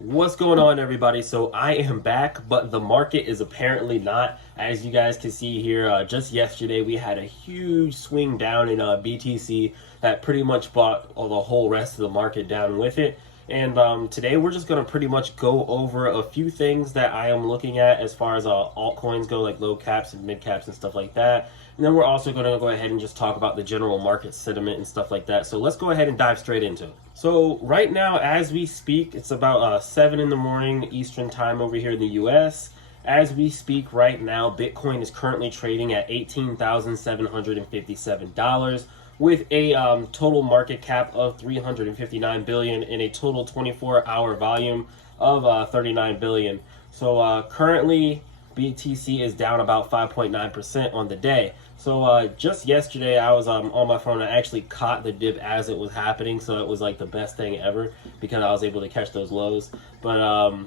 What's going on, everybody? So I am back, but the market is apparently not. As you guys can see here, just yesterday we had a huge swing down in BTC that pretty much brought the whole rest of the market down with it. And today we're just going to pretty much go over a few things that I am looking at as far as altcoins go, like low caps and mid caps and stuff like that. And then we're also going to go ahead and just talk about the general market sentiment and stuff like that. So let's go ahead and dive straight into it. So right now, as we speak, it's about 7 in the morning Eastern time over here in the US. As we speak right now, Bitcoin is currently trading at $18,757 with a total market cap of 359 billion and a total 24-hour volume of 39 billion. So currently BTC is down about 5.9% on the day. So just yesterday I was on my phone. I actually caught the dip as it was happening, so it was like the best thing ever because I was able to catch those lows. But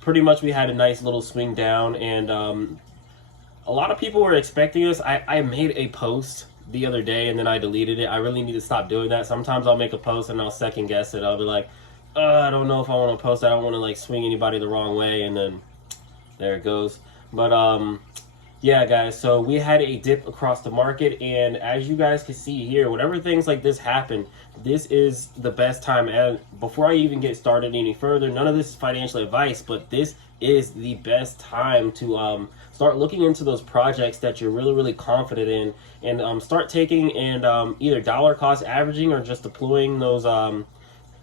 pretty much we had a nice little swing down, and a lot of people were expecting this. I made a post the other day and then I deleted it. I really need to stop doing that. Sometimes I'll make a post and I'll second guess it. I'll be like, I don't know if I want to post. I don't want to like swing anybody the wrong way, and then there it goes. But yeah, guys, so we had a dip across the market, and as you guys can see here, whenever things like this happen, this is the best time. And before I even get started any further, none of this is financial advice, but this is the best time to start looking into those projects that you're really confident in, and start taking and either dollar cost averaging or just deploying those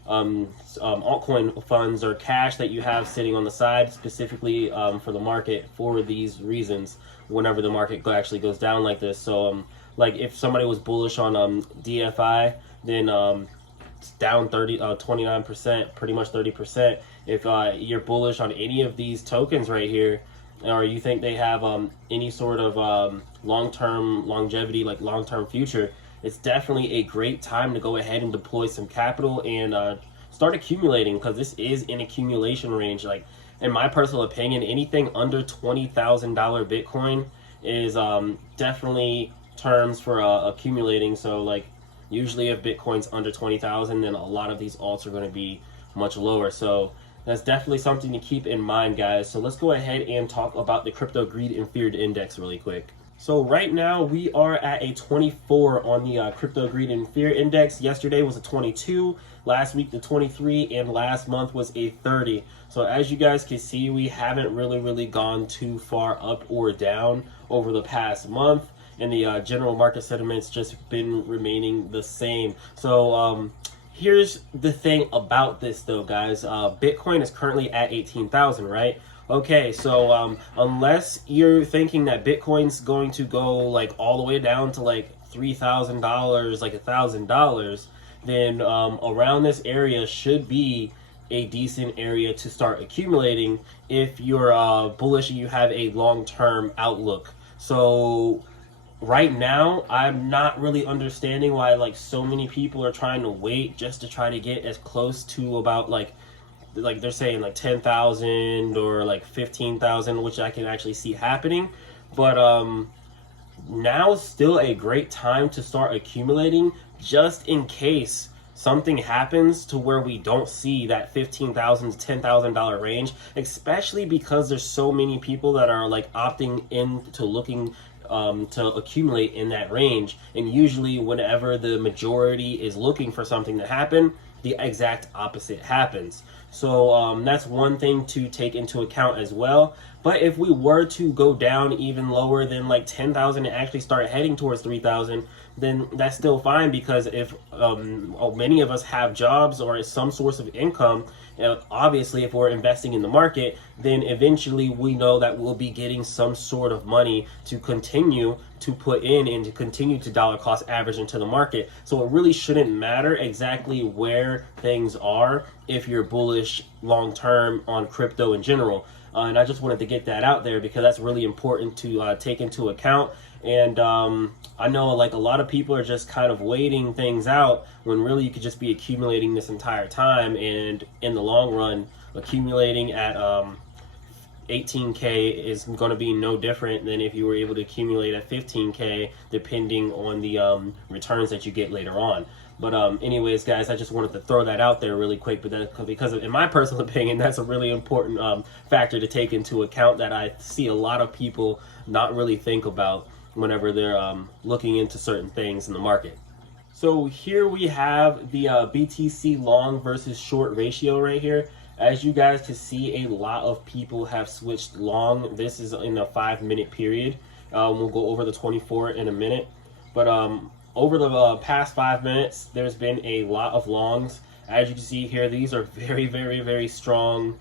altcoin funds or cash that you have sitting on the side specifically for the market for these reasons whenever the market actually goes down like this. So like if somebody was bullish on DFI, then it's down 29%, pretty much 30%. If you're bullish on any of these tokens right here, or you think they have any sort of long-term longevity, like long-term future, it's definitely a great time to go ahead and deploy some capital and start accumulating, because this is an accumulation range. Like, in my personal opinion, anything under $20,000 Bitcoin is definitely terms for accumulating. So like usually if Bitcoin's under 20,000, then a lot of these alts are going to be much lower. So that's definitely something to keep in mind, guys. So let's go ahead and talk about the Crypto Greed and Feared Index really quick. So right now we are at a 24 on the Crypto Greed and Fear Index. Yesterday was a 22, last week the 23, and last month was a 30. So as you guys can see, we haven't really gone too far up or down over the past month, and the general market sentiment's just been remaining the same. So here's the thing about this though, guys. Bitcoin is currently at 18,000, right? Okay, so unless you're thinking that Bitcoin's going to go like all the way down to like $3,000, like $1,000, then around this area should be a decent area to start accumulating if you're bullish and you have a long-term outlook. So right now, I'm not really understanding why like so many people are trying to wait just to try to get as close to about like they're saying like 10,000 or like 15,000, which I can actually see happening. But now is still a great time to start accumulating, just in case something happens to where we don't see that $15,000 to $10,000 range, especially because there's so many people that are like opting into looking to accumulate in that range. And usually whenever the majority is looking for something to happen, the exact opposite happens. So that's one thing to take into account as well. But if we were to go down even lower than like 10,000 and actually start heading towards 3,000, then that's still fine, because if many of us have jobs or some source of income, obviously if we're investing in the market, then eventually we know that we'll be getting some sort of money to continue to put in and to continue to dollar cost average into the market. So it really shouldn't matter exactly where things are if you're bullish long term on crypto in general. And I just wanted to get that out there because that's really important to take into account. And I know like a lot of people are just kind of waiting things out when really you could just be accumulating this entire time, and in the long run accumulating at 18K is going to be no different than if you were able to accumulate at 15K, depending on the returns that you get later on. But anyways, guys, I just wanted to throw that out there really quick. But that, because in my personal opinion, that's a really important factor to take into account that I see a lot of people not really think about whenever they're looking into certain things in the market. So here we have the BTC long versus short ratio right here. As you guys can see, a lot of people have switched long. This is in a 5-minute period. We'll go over the 24 in a minute. But over the past 5 minutes, there's been a lot of longs. As you can see here, these are very, very, very strong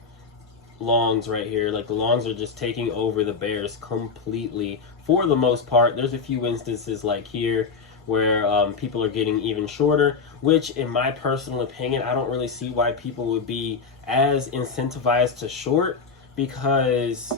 longs right here. Like, the longs are just taking over the bears completely for the most part. There's a few instances like here where people are getting even shorter, which in my personal opinion, I don't really see why people would be as incentivized to short, because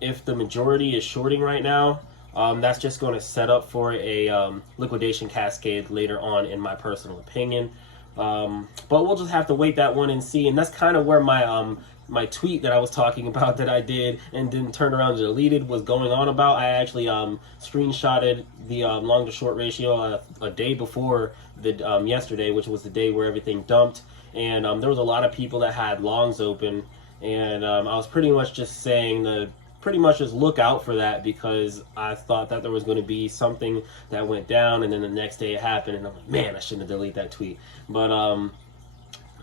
if the majority is shorting right now, that's just going to set up for a liquidation cascade later on, in my personal opinion. But we'll just have to wait that one and see. And that's kind of where my my tweet that I was talking about that I did and then turned around and deleted was going on about. I actually screenshotted the long to short ratio a day before the yesterday, which was the day where everything dumped. And there was a lot of people that had longs open, and I was pretty much just saying to pretty much just look out for that, because I thought that there was going to be something that went down, and then the next day it happened, and I'm like, man, I shouldn't have deleted that tweet. But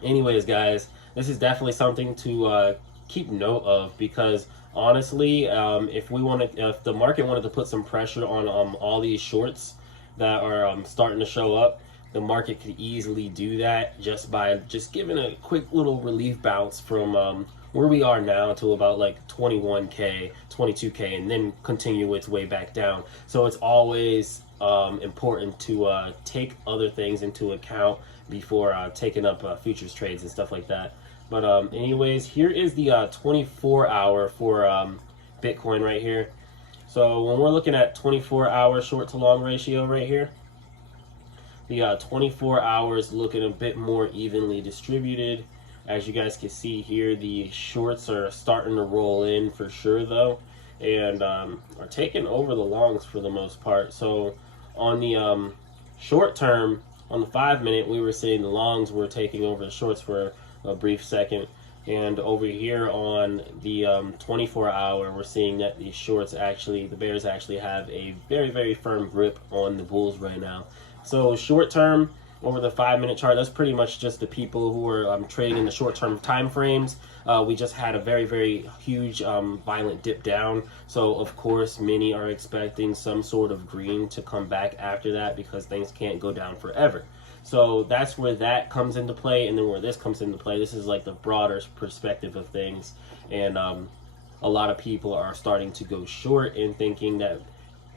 anyways, guys, this is definitely something to keep note of, because honestly, if the market wanted to put some pressure on all these shorts that are starting to show up, the market could easily do that just by just giving a quick little relief bounce from where we are now to about like 21K, 22K, and then continue its way back down. So it's always important to take other things into account before taking up futures trades and stuff like that. But anyways, here is the 24-hour for Bitcoin right here. So when we're looking at 24-hour short to long ratio right here, the 24 hours looking a bit more evenly distributed. As you guys can see here, the shorts are starting to roll in for sure though, and are taking over the longs for the most part. So on the short term, on the 5-minute, we were seeing the longs were taking over the shorts for a brief second. And over here on the 24-hour, we're seeing that the shorts actually, the bears actually have a very, very firm grip on the bulls right now. So short term, over the 5-minute chart, that's pretty much just the people who are trading in the short-term time frames. We just had a very, very huge violent dip down. So of course, many are expecting some sort of green to come back after that, because things can't go down forever. So that's where that comes into play, and then where this comes into play. This is like the broader perspective of things, and a lot of people are starting to go short in thinking that,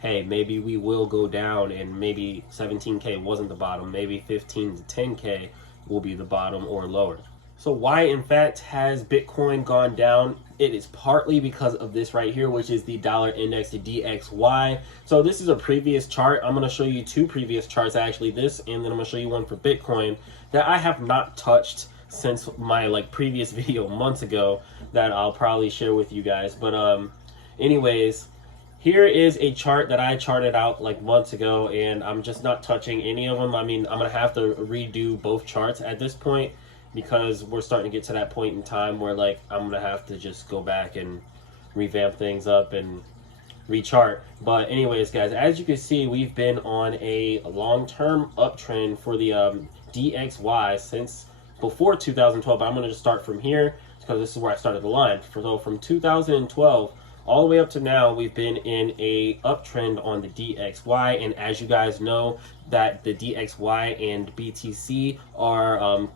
hey, maybe we will go down, and maybe 17K wasn't the bottom. Maybe 15 to 10K will be the bottom or lower. So why, in fact, has Bitcoin gone down? It is partly because of this right here, which is the dollar index to DXY. So this is a previous chart. I'm going to show you two previous charts, actually, this, and then I'm going to show you one for Bitcoin that I have not touched since my previous video months ago that I'll probably share with you guys. But anyways, here is a chart that I charted out months ago, and I'm just not touching any of them. I mean, I'm going to have to redo both charts at this point, because we're starting to get to that point in time where I'm going to have to just go back and revamp things up and rechart. But anyways, guys, as you can see, we've been on a long-term uptrend for the DXY since before 2012. But I'm going to just start from here, because this is where I started the line. So from 2012 all the way up to now, we've been in a uptrend on the DXY, and as you guys know, that the DXY and BTC are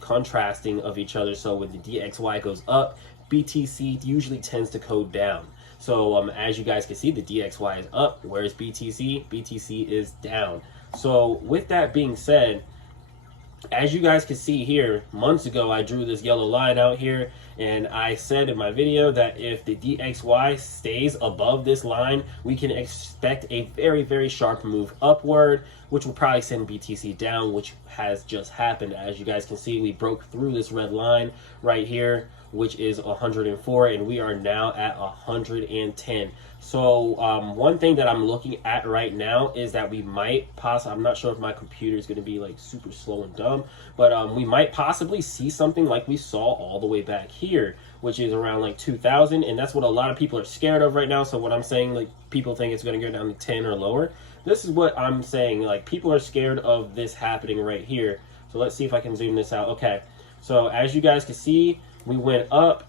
contrasting of each other. So when the DXY goes up, BTC usually tends to go down. So as you guys can see, the DXY is up, whereas BTC is down. So with that being said, as you guys can see here, months ago I drew this yellow line out here, and I said in my video that if the DXY stays above this line, we can expect a very, very sharp move upward, which will probably send BTC down, which has just happened. As you guys can see, we broke through this red line right here, which is 104, and we are now at 110. So one thing that I'm looking at right now is that we might I'm not sure if my computer is going to be like super slow and dumb, but we might possibly see something like we saw all the way back here, which is around like 2000, and that's what a lot of people are scared of right now. So what I'm saying, like, people think it's going to go down to 10 or lower. This is what I'm saying, like, people are scared of this happening right here. So let's see if I can zoom this out. Okay, so as you guys can see, we went up,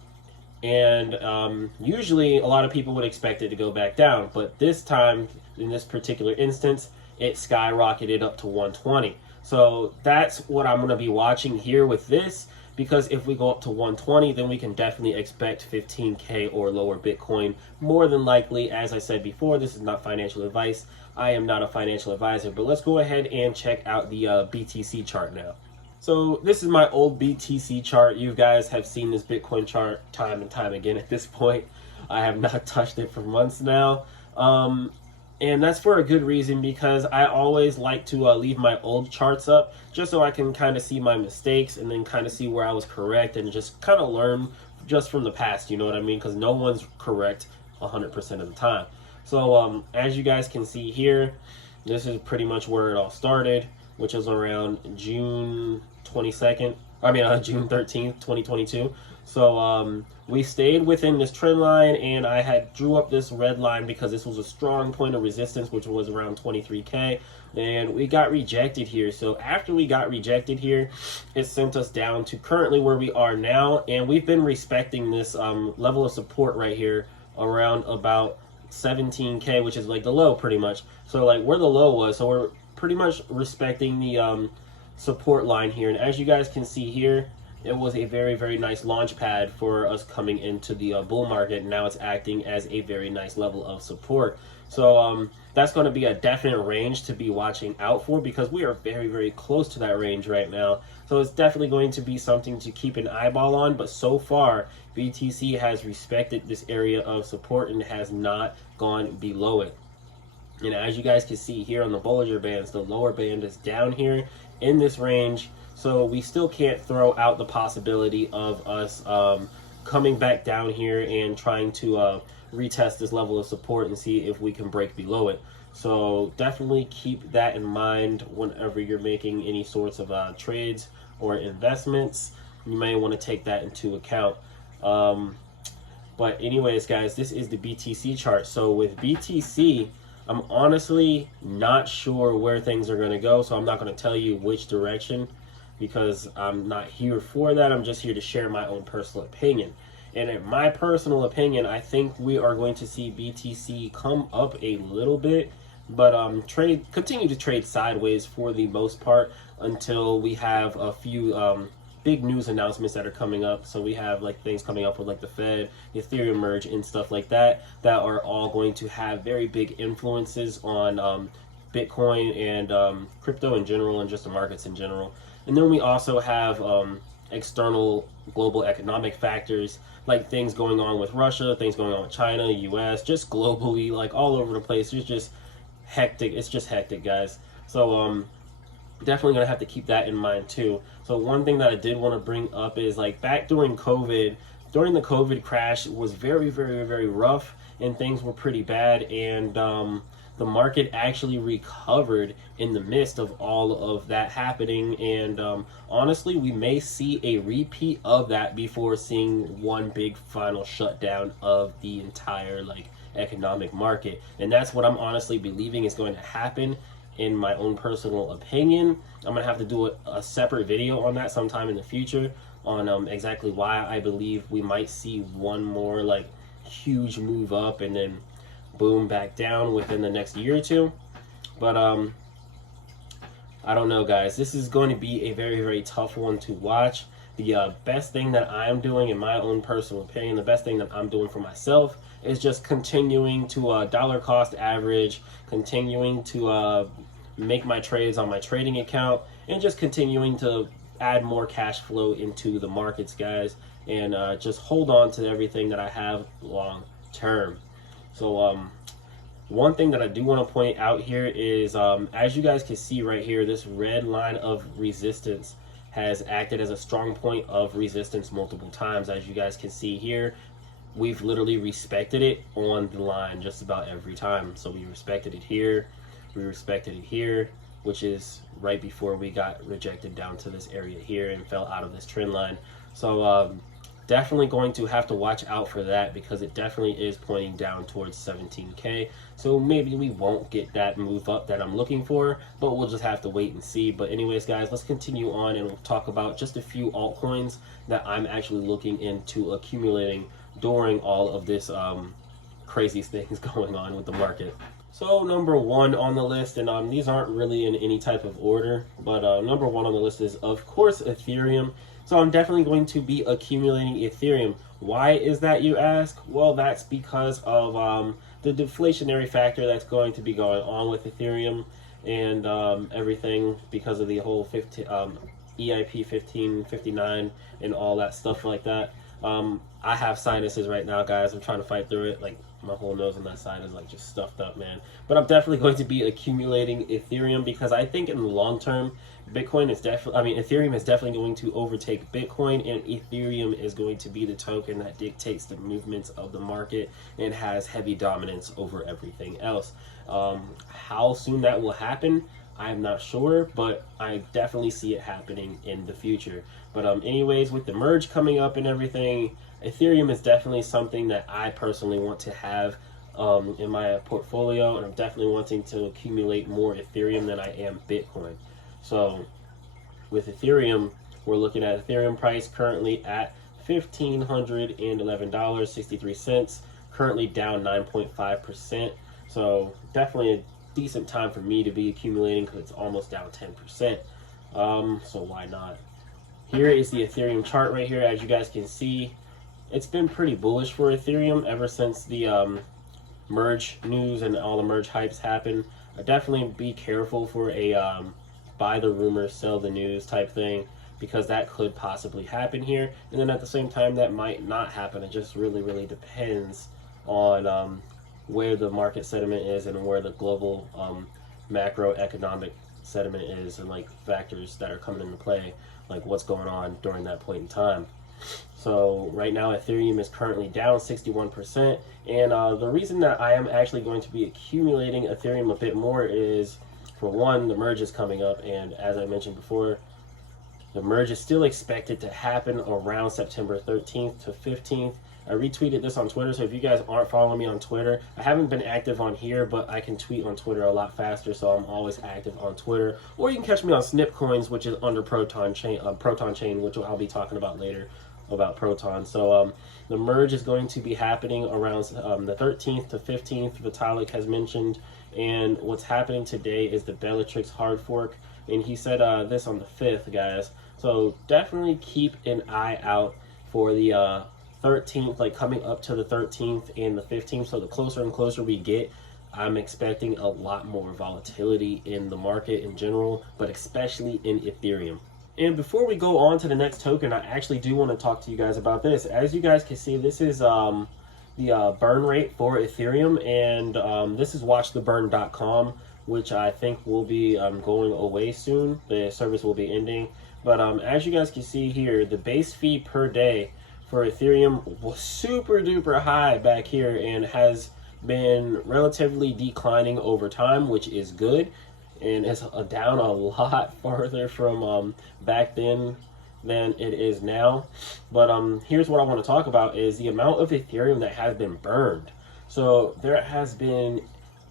and usually a lot of people would expect it to go back down, but this time, in this particular instance, it skyrocketed up to 120. So that's what I'm going to be watching here with this, because if we go up to 120, then we can definitely expect 15K or lower Bitcoin, more than likely. As I said before, this is not financial advice. I am not a financial advisor, but let's go ahead and check out the BTC chart now. So this is my old BTC chart. You guys have seen this Bitcoin chart time and time again at this point. I have not touched it for months now. And that's for a good reason, because I always like to leave my old charts up just so I can kind of see my mistakes and then kind of see where I was correct and just kind of learn just from the past, you know what I mean? Because no one's correct 100% of the time. So as you guys can see here, this is pretty much where it all started, which is around June 13th, 2022. So we stayed within this trend line, and I had drew up this red line because this was a strong point of resistance, which was around 23K, and we got rejected here. So after we got rejected here, it sent us down to currently where we are now, and we've been respecting this level of support right here around about 17K, which is like the low pretty much. So like where the low was, so we're pretty much respecting the support line here. And as you guys can see here, it was a very, very nice launch pad for us coming into the bull market. And now it's acting as a very nice level of support. So that's going to be a definite range to be watching out for, because we are very, very close to that range right now. So it's definitely going to be something to keep an eyeball on. But so far, BTC has respected this area of support and has not gone below it. And as you guys can see here on the Bollinger Bands, the lower band is down here in this range. So we still can't throw out the possibility of us coming back down here and trying to retest this level of support and see if we can break below it. So definitely keep that in mind whenever you're making any sorts of trades or investments. You may want to take that into account. But anyways, guys, this is the BTC chart. So with BTC, I'm honestly not sure where things are going to go, so I'm not going to tell you which direction, because I'm not here for that. I'm just here to share my own personal opinion. And in my personal opinion, I think we are going to see BTC come up a little bit, but continue to trade sideways for the most part until we have a few big news announcements that are coming up. So we have like things coming up with like the Fed, the Ethereum merge, and stuff like that are all going to have very big influences on Bitcoin and crypto in general, and just the markets in general. And then we also have external global economic factors, like things going on with Russia, things going on with China, US, just globally, like all over the place. It's just hectic. It's just hectic, guys. So definitely gonna have to keep that in mind too. So one thing that I did want to bring up is, like, back during COVID, during the COVID crash, it was very, very, very rough, and things were pretty bad, and the market actually recovered in the midst of all of that happening. And honestly, we may see a repeat of that before seeing one big final shutdown of the entire economic market. And that's what I'm honestly believing is going to happen, in my own personal opinion. I'm gonna have to do a separate video on that sometime in the future, on exactly why I believe we might see one more huge move up and then boom back down within the next year or two. But I don't know, guys. This is going to be a very, very tough one to watch. The best thing that I'm doing, in my own personal opinion, the best thing that I'm doing for myself is just continuing to dollar cost average, continuing to make my trades on my trading account, and just continuing to add more cash flow into the markets, guys, and just hold on to everything that I have long term. So one thing that I do want to point out here is, as you guys can see right here, this red line of resistance has acted as a strong point of resistance multiple times. As you guys can see here, we've literally respected it on the line just about every time. So we respected it here, we respected it here, which is right before we got rejected down to this area here and fell out of this trend line. So definitely going to have to watch out for that, because it definitely is pointing down towards 17K. So maybe we won't get that move up that I'm looking for, but we'll just have to wait and see. But anyways, guys, let's continue on and we'll talk about just a few altcoins that I'm actually looking into accumulating during all of this crazy things going on with the market. So number one on the list, and these aren't really in any type of order, but number one on the list is, of course, Ethereum. So I'm definitely going to be accumulating Ethereum. Why is that, you ask? Well, that's because of the deflationary factor that's going to be going on with Ethereum and everything, because of the whole EIP 1559 and all that stuff like that. I have sinuses right now, guys. I'm trying to fight through it. Like, my whole nose on that side is like just stuffed up, man. But I'm definitely going to be accumulating Ethereum, because I think in the long term, Ethereum is definitely going to overtake Bitcoin, and Ethereum is going to be the token that dictates the movements of the market and has heavy dominance over everything else. How soon that will happen, I'm not sure, but I definitely see it happening in the future. But anyways, with the merge coming up and everything, Ethereum is definitely something that I personally want to have in my portfolio, and I'm definitely wanting to accumulate more Ethereum than I am Bitcoin. So with Ethereum, we're looking at Ethereum price currently at $1,511.63, currently down 9.5%. So definitely a decent time for me to be accumulating, because it's almost down 10%. So why not? Here is the Ethereum chart right here. As you guys can see, it's been pretty bullish for Ethereum ever since the merge news and all the merge hypes happened. Definitely be careful for a buy the rumor, sell the news type thing, because that could possibly happen here. And then at the same time, that might not happen. It just really depends on where the market sentiment is and where the global macroeconomic sentiment is, and like factors that are coming into play, like what's going on during that point in time. So right now Ethereum is currently down 61%, and the reason that I am actually going to be accumulating Ethereum a bit more is, for one, the merge is coming up, and as I mentioned before, the merge is still expected to happen around September 13th to 15th. I retweeted this on Twitter, so if you guys aren't following me on Twitter, I haven't been active on here, but I can tweet on Twitter a lot faster, so I'm always active on Twitter. Or you can catch me on Snipcoins, which is under Proton Chain, which I'll be talking about later, about Proton. So the merge is going to be happening around the 13th to 15th, Vitalik has mentioned. And what's happening today is the Bellatrix hard fork, and he said this on the 5th, guys. So definitely keep an eye out for the 13th, like coming up to the 13th and the 15th. So the closer and closer we get, I'm expecting a lot more volatility in the market in general, but especially in Ethereum. And before we go on to the next token, I actually do want to talk to you guys about this. As you guys can see, this is the burn rate for Ethereum, and this is watchtheburn.com, which I think will be going away soon. The service will be ending. But as you guys can see here, the base fee per day for Ethereum was super duper high back here and has been relatively declining over time, which is good, and it's down a lot farther from back then than it is now. But here's what I want to talk about is the amount of Ethereum that has been burned. So there has been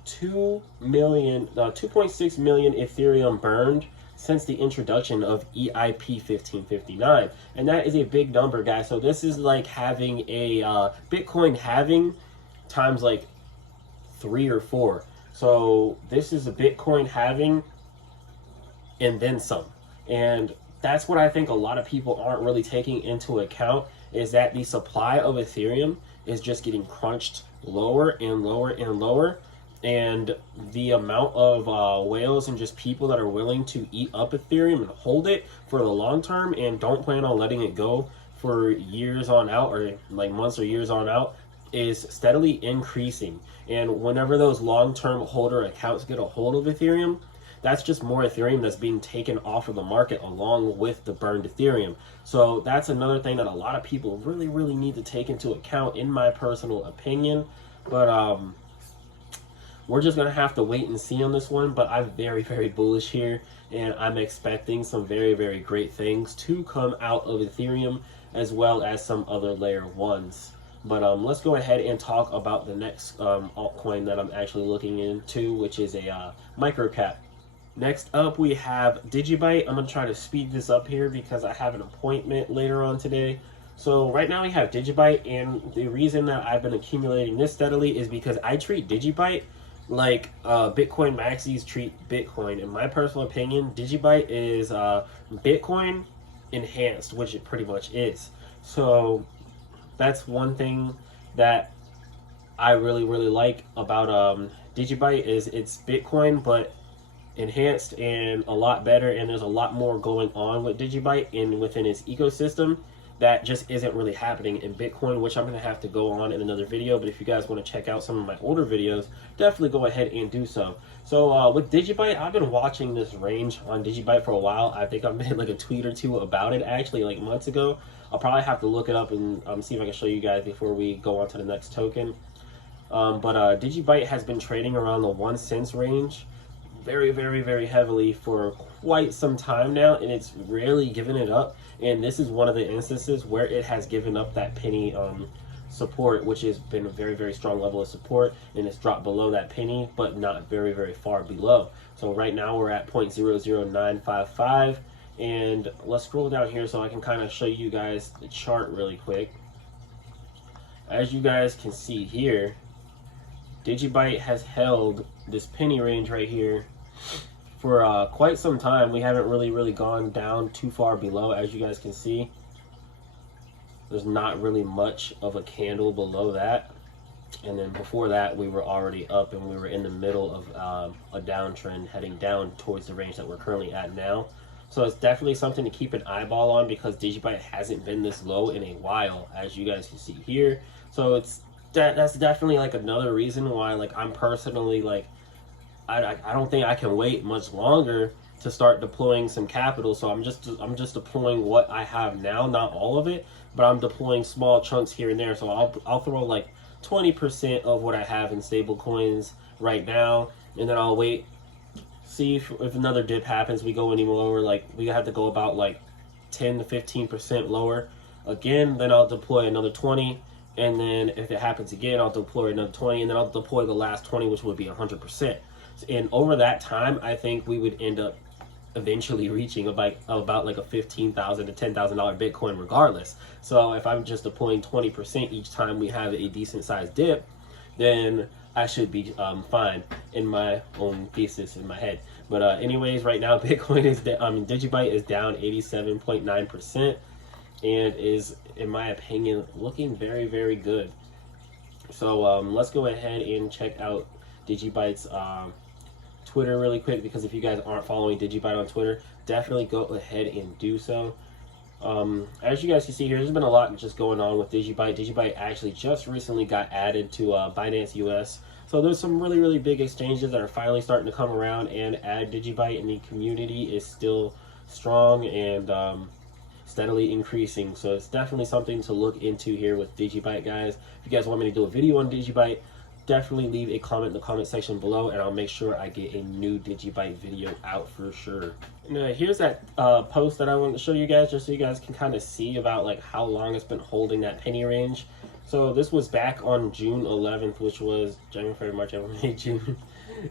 2.6 million Ethereum burned since the introduction of EIP 1559, and that is a big number, guys. So this is like having a Bitcoin halving times like 3 or 4. So this is a Bitcoin halving and then some. And that's what I think a lot of people aren't really taking into account, is that the supply of Ethereum is just getting crunched lower and lower and lower. And the amount of whales and just people that are willing to eat up Ethereum and hold it for the long term and don't plan on letting it go for years on out, or like months or years on out, is steadily increasing. And whenever those long-term holder accounts get a hold of Ethereum, that's just more Ethereum that's being taken off of the market along with the burned Ethereum. So that's another thing that a lot of people really, really need to take into account, in my personal opinion. But we're just going to have to wait and see on this one. But I'm very, very bullish here, and I'm expecting some very, very great things to come out of Ethereum, as well as some other layer ones. But let's go ahead and talk about the next altcoin that I'm actually looking into, which is a microcap. Next up, we have Digibyte. I'm going to try to speed this up here because I have an appointment later on today. So right now we have Digibyte, and the reason that I've been accumulating this steadily is because I treat Digibyte like Bitcoin maxis treat Bitcoin. In my personal opinion, Digibyte is Bitcoin enhanced, which it pretty much is. So that's one thing that I really, really like about Digibyte is it's Bitcoin, but enhanced and a lot better. And there's a lot more going on with Digibyte and within its ecosystem that just isn't really happening in Bitcoin, which I'm going to have to go on in another video. But if you guys want to check out some of my older videos, definitely go ahead and do so. So with Digibyte, I've been watching this range on Digibyte for a while. I think I've made like a tweet or two about it actually like months ago. I'll probably have to look it up and see if I can show you guys before we go on to the next token. But Digibyte has been trading around the 1 cent range very, very, very heavily for quite some time now, and it's rarely given it up. And this is one of the instances where it has given up that penny support, which has been a very, very strong level of support, and it's dropped below that penny, but not very, very far below. So right now we're at 0.00955, and let's scroll down here so I can kind of show you guys the chart really quick. As you guys can see here, Digibyte has held this penny range right here for quite some time. We haven't really gone down too far below. As you guys can see, there's not really much of a candle below that, and then before that we were already up, and we were in the middle of a downtrend heading down towards the range that we're currently at now. So it's definitely something to keep an eyeball on, because Digibyte hasn't been this low in a while, as you guys can see here. So that's definitely like another reason why, like, I'm personally like, I don't think I can wait much longer to start deploying some capital. So I'm just deploying what I have now, not all of it, but I'm deploying small chunks here and there. So I'll throw like 20% of what I have in stable coins right now, and then I'll wait, see if another dip happens, we go any lower, like we have to go about like 10 to 15% lower again, then I'll deploy another 20, and then if it happens again, I'll deploy another 20, and then I'll deploy the last 20, which would be 100%. And over that time, I think we would end up eventually reaching about like a $15,000 to $10,000 Bitcoin regardless. So if I'm just deploying 20% each time we have a decent sized dip, then I should be fine in my own thesis in my head. But anyways, right now Bitcoin is Digibyte is down 87.9% and is, in my opinion, looking very, very good. So let's go ahead and check out Digibyte's Twitter really quick, because if you guys aren't following Digibyte on Twitter, definitely go ahead and do so. As you guys can see here, there's been a lot just going on with Digibyte. Digibyte actually just recently got added to Binance US. So there's some really, really big exchanges that are finally starting to come around and add Digibyte, and the community is still strong and steadily increasing. So it's definitely something to look into here with Digibyte, guys. If you guys want me to do a video on Digibyte, definitely leave a comment in the comment section below, and I'll make sure I get a new Digibyte video out for sure. And here's that post that I want to show you guys, just so you guys can kind of see about like how long it's been holding that penny range. So this was back on June 11th, which was January, February, March, April, May, June,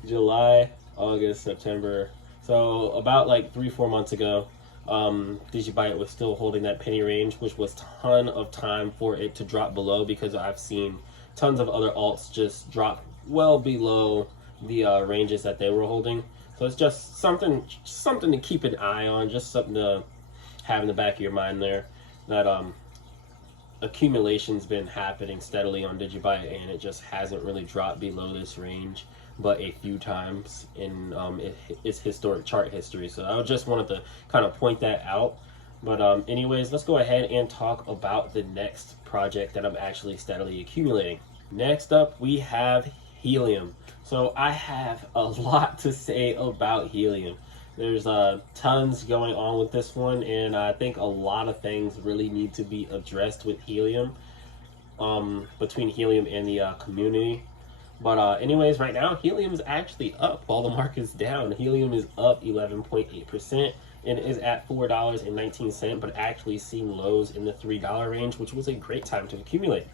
July, August, September. So about like 3-4 months ago, Digibyte was still holding that penny range, which was a ton of time for it to drop below, because I've seen tons of other alts just drop well below the ranges that they were holding. So it's just something to keep an eye on, just something to have in the back of your mind there, that accumulation's been happening steadily on Digibyte, and it just hasn't really dropped below this range but a few times in its historic chart history. So I just wanted to kind of point that out. But anyways, let's go ahead and talk about the next project that I'm actually steadily accumulating. Next up, we have Helium. So I have a lot to say about Helium. There's tons going on with this one, and I think a lot of things really need to be addressed with Helium, between Helium and the community. But anyways, right now Helium is actually up while the market's down. Helium is up 11.8% and is at $4.19, but actually seeing lows in the $3 range, which was a great time to accumulate.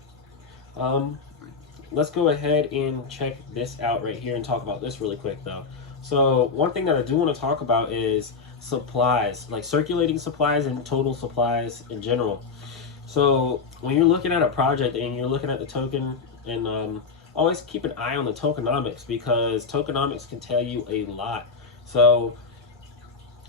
Let's go ahead and check this out right here and talk about this really quick though. So one thing that I do want to talk about is supplies, like circulating supplies and total supplies in general. So when you're looking at a project and you're looking at the token, and always keep an eye on the tokenomics, because tokenomics can tell you a lot. So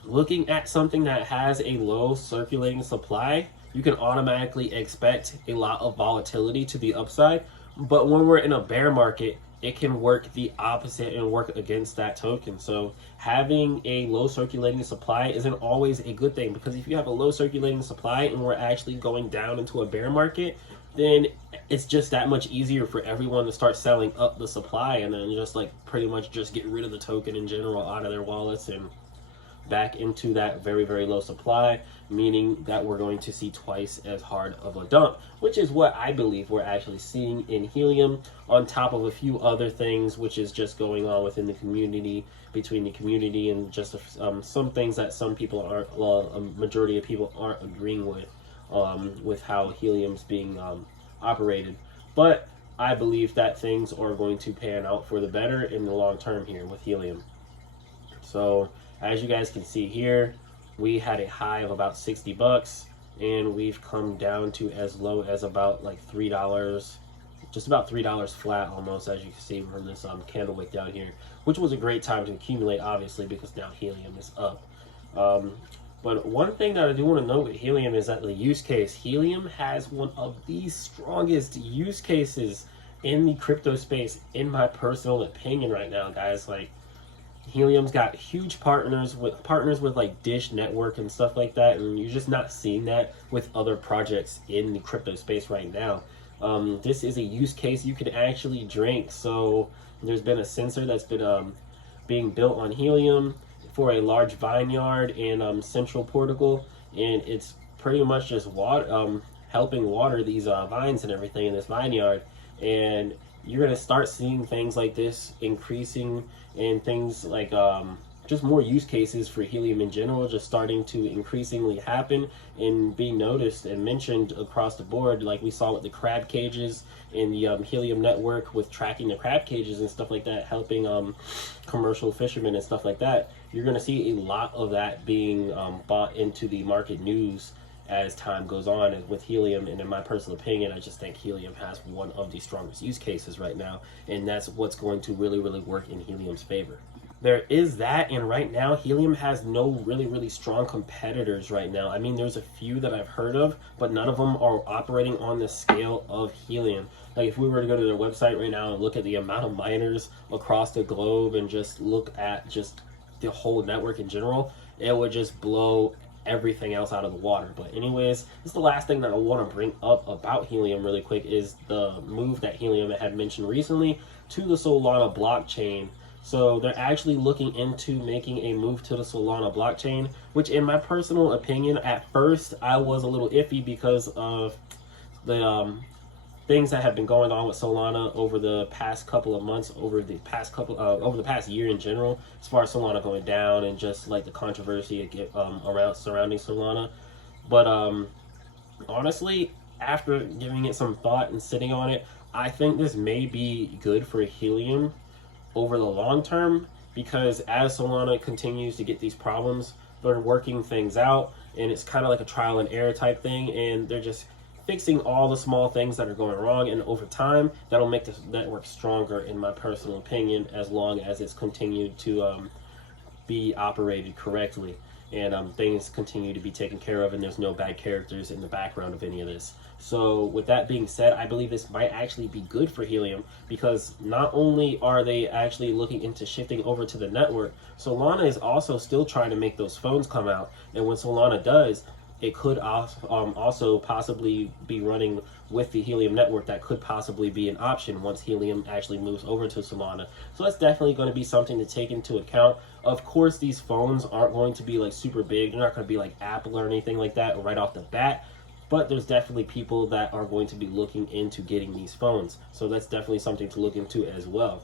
looking at something that has a low circulating supply, you can automatically expect a lot of volatility to the upside. But when we're in a bear market, it can work the opposite and work against that token. So having a low circulating supply isn't always a good thing, because if you have a low circulating supply and we're actually going down into a bear market, then it's just that much easier for everyone to start selling up the supply, and then just like pretty much just get rid of the token in general out of their wallets and back into that very, very low supply, meaning that we're going to see twice as hard of a dump, which is what I believe we're actually seeing in Helium, on top of a few other things which is just going on within the community, between the community and just some things that some people aren't, well, a majority of people aren't agreeing with how Helium's being operated. But I believe that things are going to pan out for the better in the long term here with Helium. So as you guys can see here, we had a high of about 60 bucks, and we've come down to as low as about like $3, just about $3 flat almost, as you can see from this candle wick down here, which was a great time to accumulate, obviously, because now Helium is up. But one thing that I do want to note with Helium is that the use case, Helium has one of the strongest use cases in the crypto space, in my personal opinion right now, guys. Like, Helium's got huge partners with like Dish Network and stuff like that, and you're just not seeing that with other projects in the crypto space right now. This is a use case you can actually drink. So there's been a sensor that's been being built on Helium for a large vineyard in Central Portugal, and it's pretty much just water, helping water these vines and everything in this vineyard. And you're going to start seeing things like this increasing, and things like just more use cases for Helium in general just starting to increasingly happen and be noticed and mentioned across the board, like we saw with the crab cages in the Helium network, with tracking the crab cages and stuff like that, helping commercial fishermen and stuff like that. You're going to see a lot of that being bought into the market news as time goes on with Helium. And in my personal opinion, I just think Helium has one of the strongest use cases right now, and that's what's going to really, really work in Helium's favor. There is that, and right now Helium has no really strong competitors right now. I mean, there's a few that I've heard of, but none of them are operating on the scale of Helium. Like, if we were to go to their website right now and look at the amount of miners across the globe and just look at just the whole network in general, it would just blow everything else out of the water. But anyways, this is the last thing that I want to bring up about Helium really quick, is the move that Helium had mentioned recently to the Solana blockchain. So they're actually looking into making a move to the Solana blockchain, which in my personal opinion, at first I was a little iffy because of the things that have been going on with Solana over the past couple of months, over the past year in general, as far as Solana going down and just like the controversy around surrounding Solana. But honestly, after giving it some thought and sitting on it, I think this may be good for Helium over the long term, because as Solana continues to get these problems, they're working things out, and it's kind of like a trial and error type thing, and they're just fixing all the small things that are going wrong, and over time that'll make this network stronger, in my personal opinion, as long as it's continued to be operated correctly, and things continue to be taken care of, and there's no bad characters in the background of any of this. So with that being said, I believe this might actually be good for Helium, because not only are they actually looking into shifting over to the network, Solana is also still trying to make those phones come out, and when Solana does, it could also possibly be running with the Helium network. That could possibly be an option once Helium actually moves over to Solana. So that's definitely going to be something to take into account. Of course, these phones aren't going to be like super big. They're not going to be like Apple or anything like that right off the bat. But there's definitely people that are going to be looking into getting these phones. So that's definitely something to look into as well.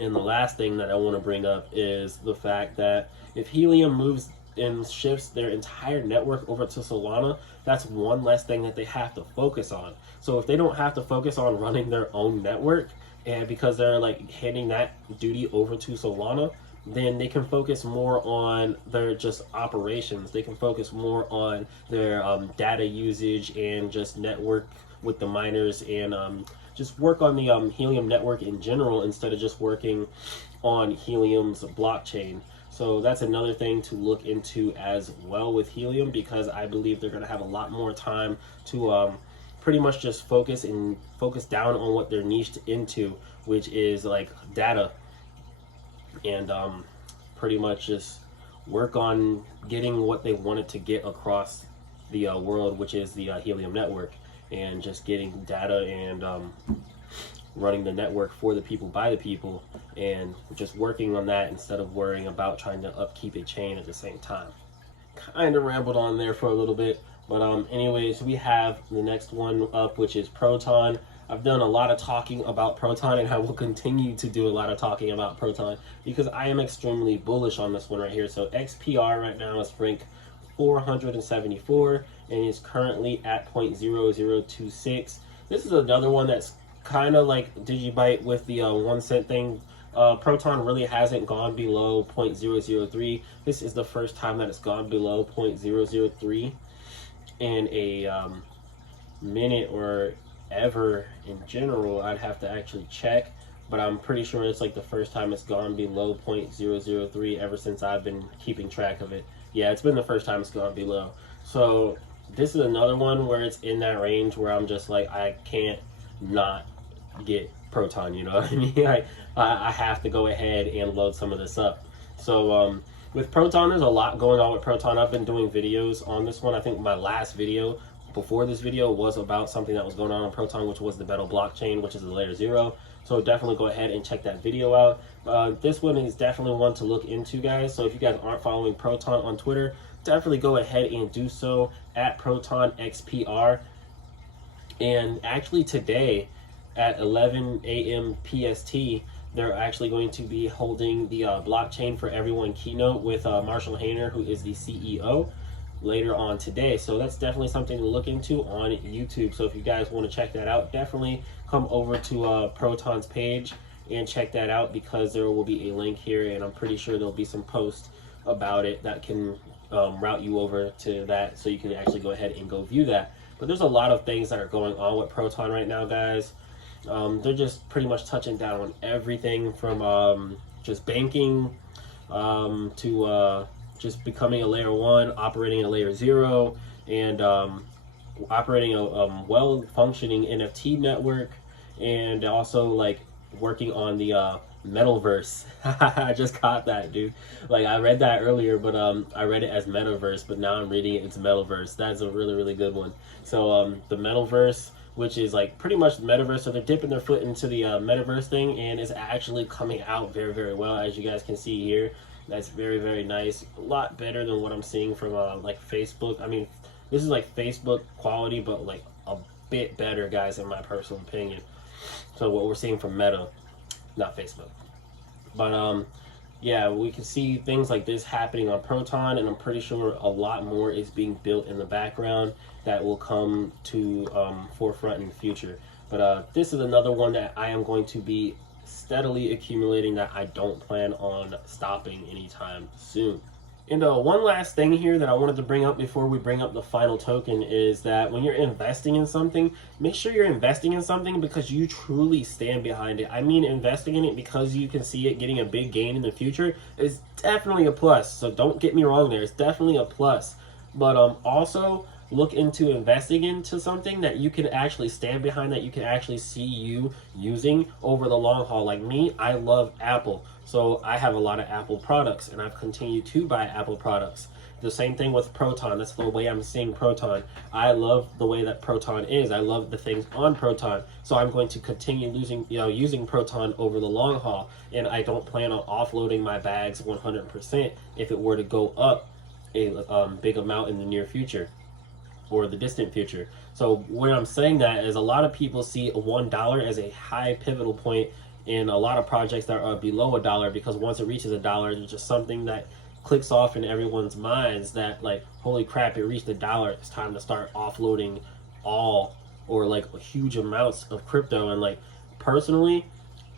And the last thing that I want to bring up is the fact that if Helium moves and shifts their entire network over to Solana, that's one less thing that they have to focus on. So if they don't have to focus on running their own network, and because they're like handing that duty over to Solana, then they can focus more on their just operations. They can focus more on their data usage and just network with the miners, and just work on the Helium network in general instead of just working on Helium's blockchain. So that's another thing to look into as well with Helium, because I believe they're going to have a lot more time to pretty much just focus down on what they're niched into, which is like data, and pretty much just work on getting what they wanted to get across the world, which is the Helium network, and just getting data and running the network for the people, by the people, and just working on that instead of worrying about trying to upkeep a chain at the same time. Kind of rambled on there for a little bit, but anyways, we have the next one up, which is Proton. I've done a lot of talking about Proton, and I will continue to do a lot of talking about Proton because I am extremely bullish on this one right here. So XPR right now is ranked 474 and is currently at 0.0026. This is another one that's kind of like Digibyte with the 1 cent thing. Proton really hasn't gone below 0.003. This is the first time that it's gone below 0.003 in a minute, or ever in general. I'd have to actually check, but I'm pretty sure it's like the first time it's gone below 0.003 ever since I've been keeping track of it. Yeah, it's been the first time it's gone below. So this is another one where it's in that range where I'm just like, I can't not get Proton, you know what I mean? I have to go ahead and load some of this up. So with Proton, there's a lot going on with Proton. I've been doing videos on this one. I think my last video before this video was about something that was going on Proton, which was the Metal blockchain, which is the layer 0. So definitely go ahead and check that video out. This one is definitely one to look into, guys. So if you guys aren't following Proton on Twitter, definitely go ahead and do so at ProtonXPR. And actually today at 11 a.m. PST, they're actually going to be holding the Blockchain for Everyone keynote with Marshall Hayner, who is the CEO, later on today. So that's definitely something to look into on YouTube. So if you guys want to check that out, definitely come over to Proton's page and check that out, because there will be a link here, and I'm pretty sure there'll be some posts about it that can route you over to that, so you can actually go ahead and go view that. But there's a lot of things that are going on with Proton right now, guys. They're just pretty much touching down on everything from just banking to just becoming a layer 1, operating a layer 0, and operating a well-functioning NFT network, and also like working on the Metaverse. I just caught that, dude. Like, I read that earlier, but I read it as Metaverse, but now I'm reading it, it's Metaverse. That's a really, really good one. So the Metaverse, which is like pretty much the Metaverse, so they're dipping their foot into the Metaverse thing, and it's actually coming out very, very well, as you guys can see here. That's very, very nice. A lot better than what I'm seeing from like Facebook. I mean, this is like Facebook quality, but like a bit better, guys, in my personal opinion. So what we're seeing from Meta, not Facebook. But yeah, we can see things like this happening on Proton, and I'm pretty sure a lot more is being built in the background that will come to forefront in the future. But this is another one that I am going to be steadily accumulating, that I don't plan on stopping anytime soon. And one last thing here that I wanted to bring up before we bring up the final token is that when you're investing in something, make sure you're investing in something because you truly stand behind it. I mean, investing in it because you can see it getting a big gain in the future is definitely a plus. So don't get me wrong there. It's definitely a plus. But also look into investing into something that you can actually stand behind, that you can actually see you using over the long haul. Like me, I love Apple. So I have a lot of Apple products, and I've continued to buy Apple products. The same thing with Proton. That's the way I'm seeing Proton. I love the way that Proton is. I love the things on Proton. So I'm going to continue using Proton over the long haul. And I don't plan on offloading my bags 100% if it were to go up a big amount in the near future or the distant future. So when I'm saying that is, a lot of people see $1 as a high pivotal point in a lot of projects that are below $1, because once it reaches $1, it's just something that clicks off in everyone's minds that, like, holy crap, it reached $1, it's time to start offloading all or like huge amounts of crypto. And like, personally,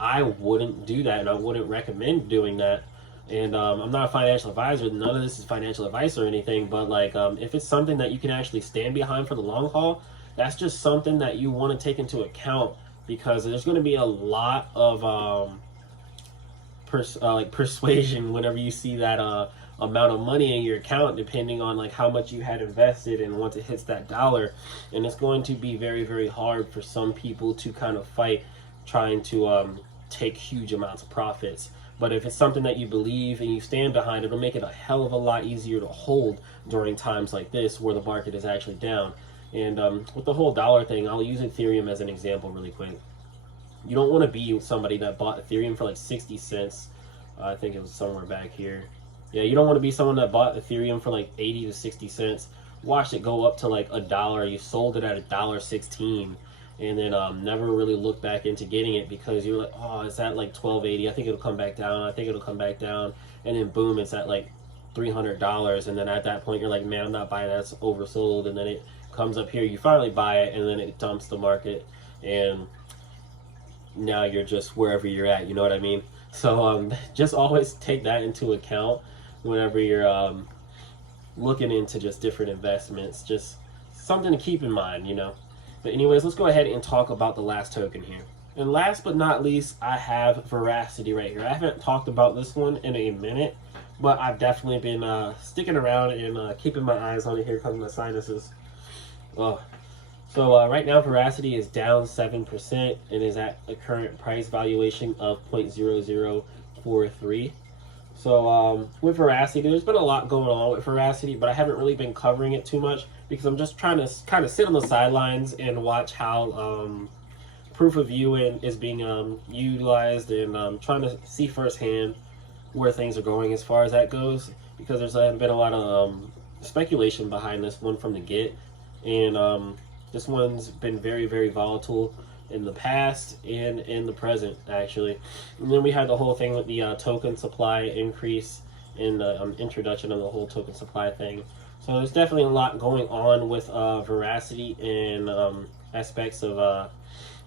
I wouldn't do that, and I wouldn't recommend doing that. And I'm not a financial advisor. None of this is financial advice or anything, but like, if it's something that you can actually stand behind for the long haul, that's just something that you want to take into account, because there's going to be a lot of persuasion whenever you see that amount of money in your account, depending on like how much you had invested, and once it hits that $1, and it's going to be very, very hard for some people to kind of fight trying to take huge amounts of profits. But if it's something that you believe and you stand behind, it'll make it a hell of a lot easier to hold during times like this where the market is actually down. And with the whole dollar thing, I'll use Ethereum as an example really quick. You don't want to be somebody that bought Ethereum for like 60 cents. I think it was somewhere back here. Yeah, you don't want to be someone that bought Ethereum for like 80 to 60 cents, watched it go up to like $1, you sold it at $1.16, and then never really looked back into getting it because you're like, oh, it's at like $12.80. I think it'll come back down. I think it'll come back down. And then boom, it's at like $300. And then at that point, you're like, man, I'm not buying that. It's oversold. And then it comes up here. You finally buy it, and then it dumps the market. And now you're just wherever you're at. You know what I mean? So just always take that into account whenever you're looking into just different investments. Just something to keep in mind, you know. But anyways, let's go ahead and talk about the last token here. And last but not least, I have Verasity right here. I haven't talked about this one in a minute, but I've definitely been sticking around and keeping my eyes on it. Here comes my sinuses. So right now, Verasity is down 7% and is at a current price valuation of 0.0043. So with Verasity, there's been a lot going on with Verasity, but I haven't really been covering it too much because I'm just trying to kind of sit on the sidelines and watch how proof of view is being utilized, and trying to see firsthand where things are going as far as that goes, because there's been a lot of speculation behind this one from the get, and this one's been very, very volatile in the past and in the present, actually. And then we had the whole thing with the token supply increase in the introduction of the whole token supply thing. So there's definitely a lot going on with Verasity and aspects of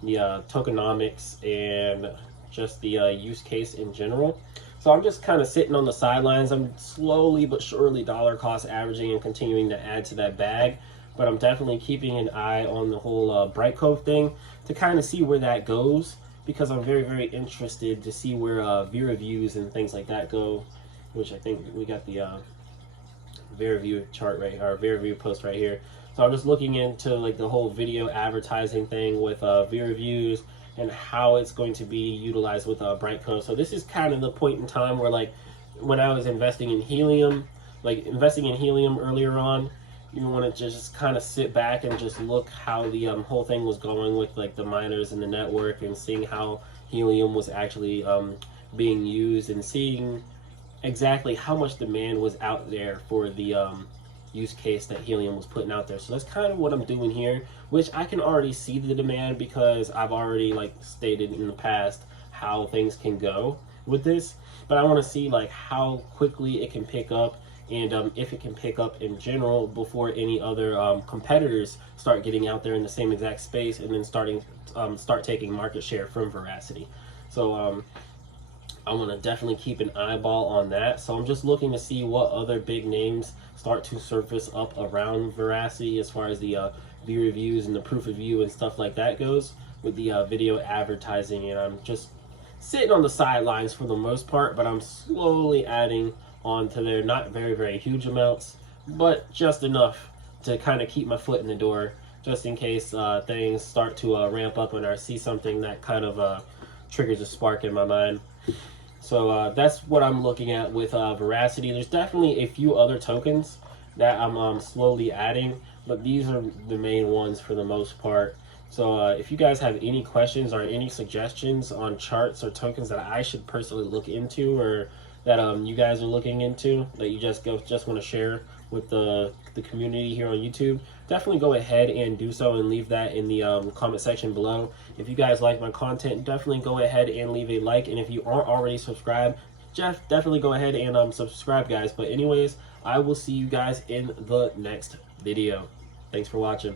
the tokenomics and just the use case in general. So I'm just kind of sitting on the sidelines. I'm slowly but surely dollar cost averaging and continuing to add to that bag. But I'm definitely keeping an eye on the whole Brightcove thing to kind of see where that goes, because I'm very, very interested to see where VeraViews and things like that go, which I think we got the VeraView chart right, or VeraView post right here. So I'm just looking into like the whole video advertising thing with VeraViews and how it's going to be utilized with Brightcove. So this is kind of the point in time where, like, when I was investing in Helium earlier on, you want to just kind of sit back and just look how the whole thing was going with like the miners and the network, and seeing how Helium was actually being used, and seeing exactly how much demand was out there for the use case that Helium was putting out there. So that's kind of what I'm doing here, which I can already see the demand because I've already like stated in the past how things can go with this. But I want to see like how quickly it can pick up, and if it can pick up in general before any other competitors start getting out there in the same exact space and then start taking market share from Verasity. So I want to definitely keep an eyeball on that. So I'm just looking to see what other big names start to surface up around Verasity as far as the VeraViews and the proof of view and stuff like that goes with the video advertising. And I'm just sitting on the sidelines for the most part, but I'm slowly adding on to there, not very, very huge amounts, but just enough to kind of keep my foot in the door, just in case things start to ramp up and I see something that kind of triggers a spark in my mind. So that's what I'm looking at with Veracity. There's definitely a few other tokens that I'm slowly adding, but these are the main ones for the most part. So if you guys have any questions or any suggestions on charts or tokens that I should personally look into, or that you guys are looking into, that you just want to share with the community here on YouTube, definitely go ahead and do so and leave that in the comment section below. If you guys like my content, definitely go ahead and leave a like, and if you aren't already subscribed, just definitely go ahead and subscribe, guys. But anyways, I will see you guys in the next video. Thanks for watching.